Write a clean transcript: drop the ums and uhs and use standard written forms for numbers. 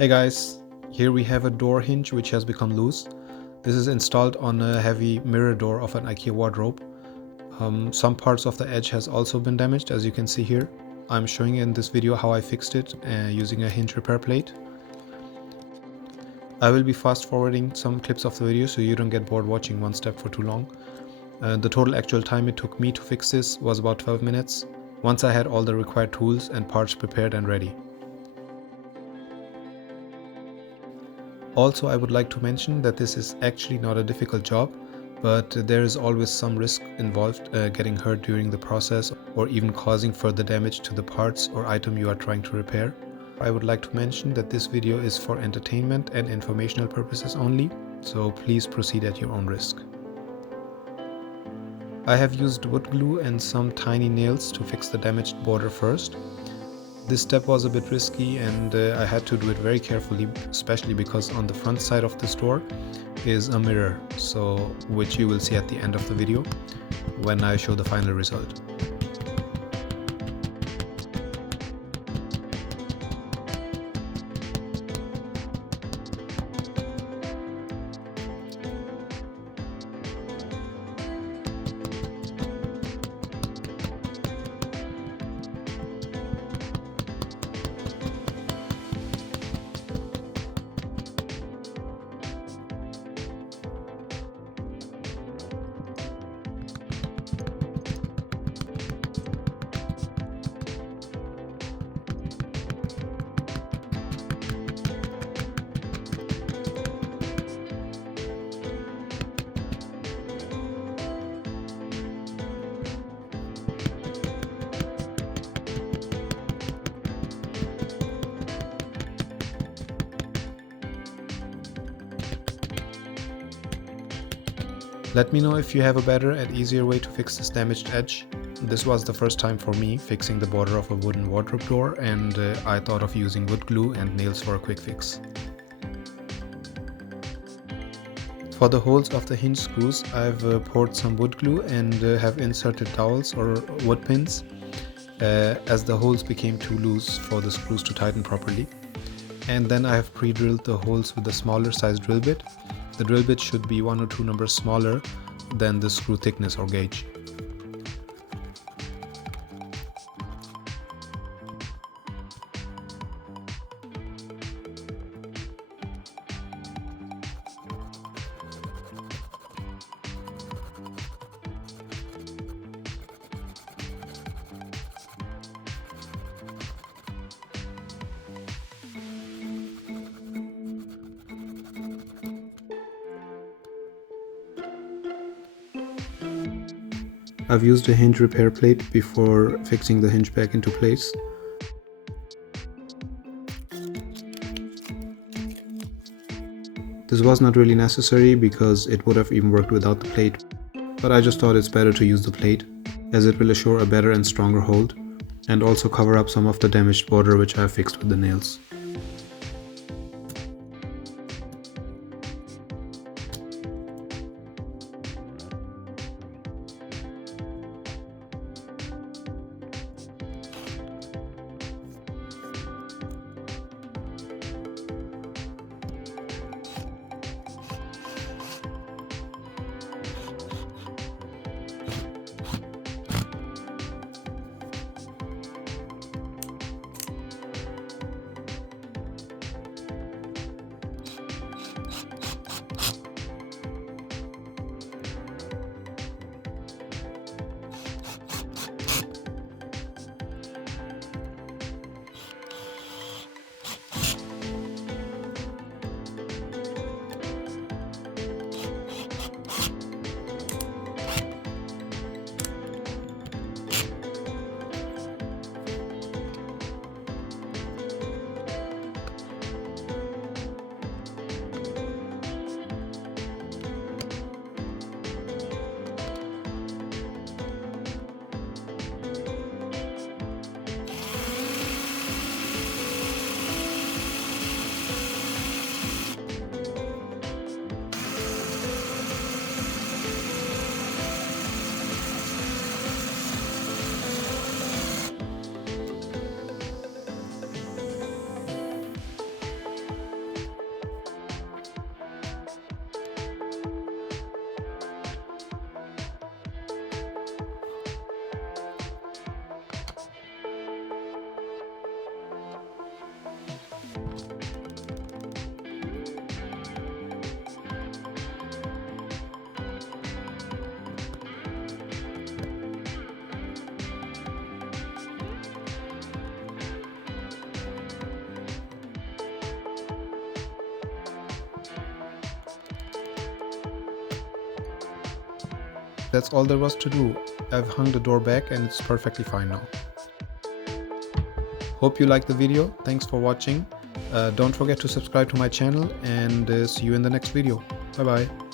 Hey guys, here we have a door hinge which has become loose. This is installed on a heavy mirror door of an IKEA wardrobe. Some parts of the edge has also been damaged, as you can see here. I'm showing in this video how I fixed it using a hinge repair plate. I will be fast forwarding some clips of the video so you don't get bored watching one step for too long. The total actual time it took me to fix this was about 12 minutes, once I had all the required tools and parts prepared and ready. Also, I would like to mention that this is actually not a difficult job, but there is always some risk involved getting hurt during the process or even causing further damage to the parts or item you are trying to repair. I would like to mention that this video is for entertainment and informational purposes only, so please proceed at your own risk. I have used wood glue and some tiny nails to fix the damaged border first. This step was a bit risky and I had to do it very carefully, especially because on the front side of this door is a mirror, which you will see at the end of the video when I show the final result. Let me know if you have a better and easier way to fix this damaged edge. This was the first time for me fixing the border of a wooden wardrobe door, and I thought of using wood glue and nails for a quick fix. For the holes of the hinge screws, I've poured some wood glue and have inserted dowels or wood pins as the holes became too loose for the screws to tighten properly. And then I have pre-drilled the holes with a smaller size drill bit. The drill bit should be 1 or 2 numbers smaller than the screw thickness or gauge. I've used a hinge repair plate before fixing the hinge back into place. This was not really necessary because it would have even worked without the plate, but I just thought it's better to use the plate as it will assure a better and stronger hold and also cover up some of the damaged border which I have fixed with the nails. That's all there was to do. I've hung the door back and it's perfectly fine now. Hope you liked the video. Thanks for watching. Don't forget to subscribe to my channel and see you in the next video. Bye bye.